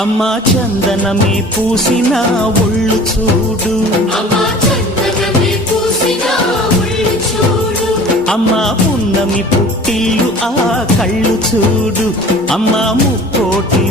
అమ్మా చందనమే పూసిన ఒళ్ళు చూడు, అమ్మా పున్నమి పుట్టిల్లు ఆ కళ్ళు చూడు, అమ్మా ముక్కోటి